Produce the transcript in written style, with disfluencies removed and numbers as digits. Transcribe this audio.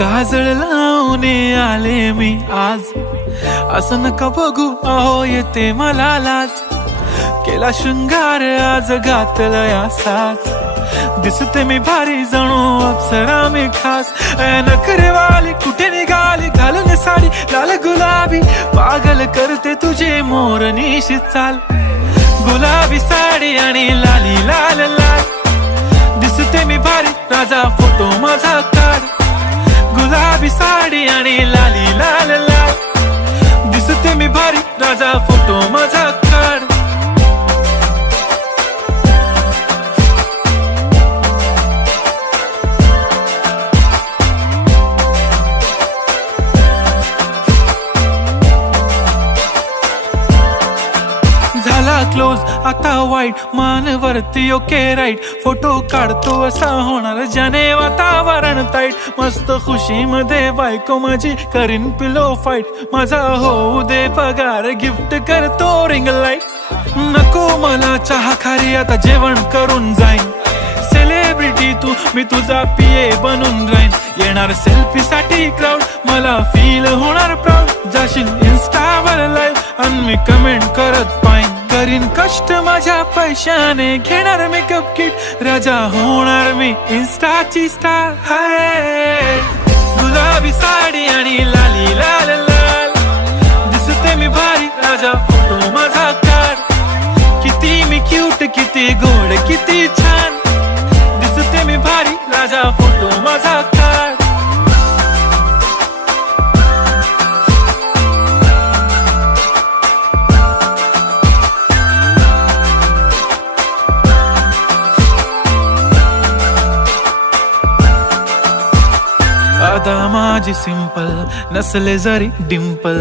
काजळ लावून आले मी आज, असं नका बघू अहो येते मला लाज. केला शृंगार आज घातलाय असाच, दिसते मी भारी जणू अप्सरा मी खास. नखरेवाली कुठे निघाली घालून साडी लाल गुलाबी, पागल करते तुझे मोरनीशी चाल. गुलाबी साडी आणि लाली लाल लाल, दिसते मी भारी राजा फोटो माझा काढ. गुलाबी साडी आणि लाली लाल लाल, दिसते मी भारी राजा फोटो माझा काढ. झाला क्लोज आता वाईट, मानवरती ओके राईट. फोटो काढतो असा होणार ज्याने वातावरण ताईट. मस्त खुशी मध्ये बायको माझी करीन पिलो फाईट. माझा होऊ दे पगार गिफ्ट करतो रिंग लाईट. नको मला चहा खारी आता जेवण करून जाईन. सेलिब्रिटी तू मी तुझा पिये बनून राहीन. येणार सेल्फी साठी क्राऊड मला फील होणार प्राऊड. जाशील इन्स्टावर लाईव्ह आणि मी कमेंट करत पाईन. करीन कष्ट माझ्या पैशाने घेणार मेकअप किट. राजा होणार मी इन्स्टाची स्टार. हाय गुलाबी साडी आणि लाली लाल लाल, दिसते मी भारी राजा फोटो माझा काढ. किती मी क्यूट किती गोड किती छान, दिसते मी भारी राजा फोटो माझा काढ. अदा माझी सिंपल नसले जरी डिंपल.